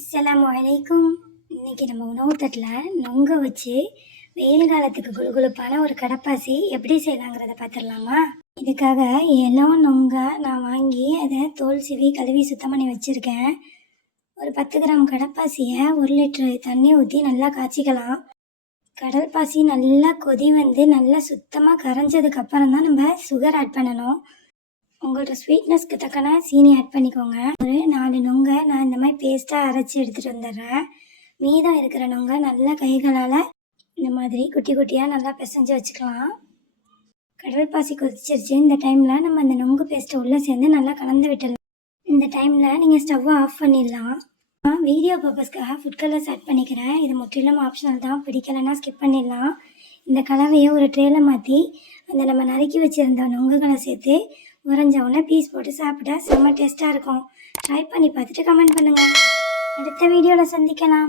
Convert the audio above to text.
அஸ்லாம் வலைக்கும் இன்னைக்கு நம்ம உணவு தட்டில் நொங்க வச்சு வெயில் காலத்துக்கு குளுகுளுப்பான ஒரு கடப்பாசி எப்படி செய்யலாங்கிறத பார்த்துடலாமா இதுக்காக இளம் நொங்க நான் வாங்கி அதை தோல் சிவி கழுவி சுத்தம் பண்ணி வச்சுருக்கேன். ஒரு பத்து கிராம் கடப்பாசியை ஒரு லிட்டரு தண்ணி ஊற்றி நல்லா காய்ச்சிக்கலாம். கடல் பாசி நல்லா கொதி வந்து நல்லா சுத்தமாக கரைஞ்சதுக்கு அப்புறம் தான் நம்ம சுகர் ஆட் பண்ணணும். உங்களோட ஸ்வீட்னஸ்க்கு தக்கன சீனி ஆட் பண்ணிக்கோங்க. ஒரு நாலு நொங்கை நான் இந்த மாதிரி பேஸ்ட்டாக அரைச்சி எடுத்துகிட்டு வந்துடுறேன். மீதம் இருக்கிற நொங்கை நல்லா கைகளால் இந்த மாதிரி குட்டி குட்டியாக நல்லா பிசைஞ்சு வச்சுக்கலாம். கடல் பாசி கொதிச்சிருச்சு. இந்த டைமில் நம்ம அந்த நொங்கு பேஸ்ட்டை உள்ளே சேர்ந்து நல்லா கலந்து விட்டுடலாம். இந்த டைமில் நீங்கள் ஸ்டவ்வை ஆஃப் பண்ணிடலாம். நான் வீடியோ பர்பஸ்க்காக ஃபுட் கலர்ஸ் ஆட் பண்ணிக்கிறேன். இது முற்றிலும் ஆப்ஷனல் தான். பிடிக்கலைன்னா ஸ்கிப் பண்ணிடலாம். இந்த கலவையை ஒரு ட்ரேல மாற்றி அந்த நம்ம நறுக்கி வச்சுருந்த நொங்குகளை சேர்த்து உறைஞ்ச உடனே பீஸ் போட்டு சாப்பிட்டா செம்ம டேஸ்ட்டாக இருக்கும். ட்ரை பண்ணி பார்த்துட்டு கமெண்ட் பண்ணுங்கள் அடுத்த வீடியோவில் சந்திக்கலாம்.